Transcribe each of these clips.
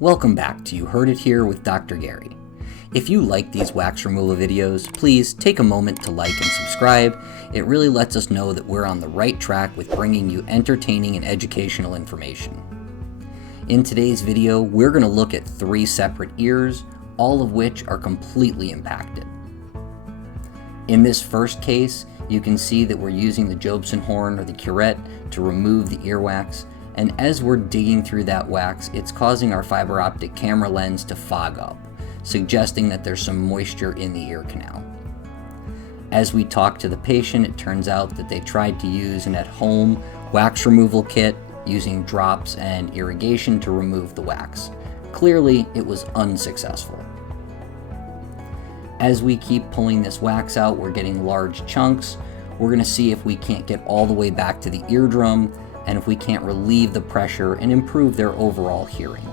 Welcome back to You Heard It Here with Dr. Gary. If you like these wax removal videos, please take a moment to like and subscribe. It really lets us know that we're on the right track with bringing you entertaining and educational information. In today's video, we're going to look at 3 separate ears, all of which are completely impacted. In this first case, you can see that we're using the Jobson horn or the curette to remove the earwax, and as we're digging through that wax, it's causing our fiber optic camera lens to fog up, suggesting that there's some moisture in the ear canal. As we talk to the patient, it turns out that they tried to use an at-home wax removal kit using drops and irrigation to remove the wax. Clearly, it was unsuccessful. As we keep pulling this wax out, we're getting large chunks. We're going to see if we can't get all the way back to the eardrum and if we can't relieve the pressure and improve their overall hearing.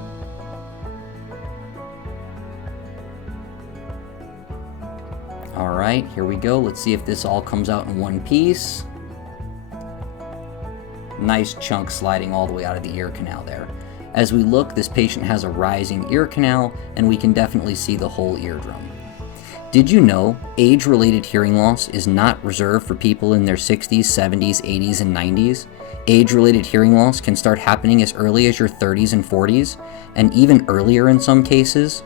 All right, here we go. Let's see if this all comes out in one piece. Nice chunk sliding all the way out of the ear canal there. As we look, this patient has a rising ear canal, and we can definitely see the whole eardrum. Did you know age-related hearing loss is not reserved for people in their 60s, 70s, 80s, and 90s? Age-related hearing loss can start happening as early as your 30s and 40s, and even earlier in some cases.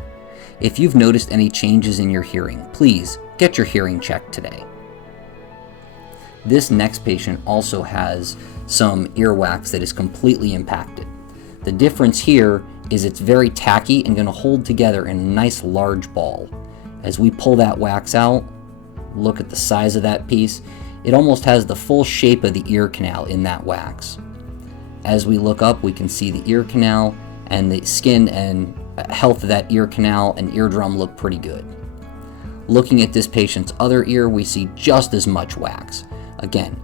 If you've noticed any changes in your hearing, please get your hearing checked today. This next patient also has some earwax that is completely impacted. The difference here is it's very tacky and going to hold together in a nice large ball. As we pull that wax out, look at the size of that piece. It almost has the full shape of the ear canal in that wax. As we look up, we can see the ear canal, and the skin and health of that ear canal and eardrum look pretty good. Looking at this patient's other ear, we see just as much wax. Again,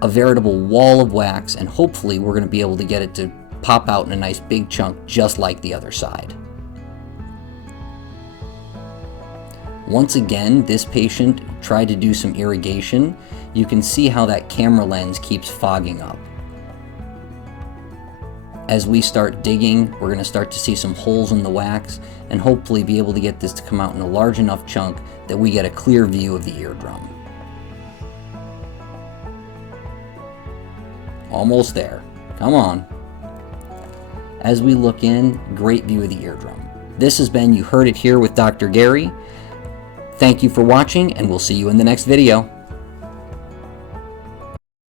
a veritable wall of wax, and hopefully we're going to be able to get it to pop out in a nice big chunk just like the other side. Once again, this patient tried to do some irrigation. You can see how that camera lens keeps fogging up. As we start digging, we're going to start to see some holes in the wax and hopefully be able to get this to come out in a large enough chunk that we get a clear view of the eardrum. Almost there. Come on. As we look in, great view of the eardrum. This has been You Heard It Here with Dr. Gary. Thank you for watching, and we'll see you in the next video.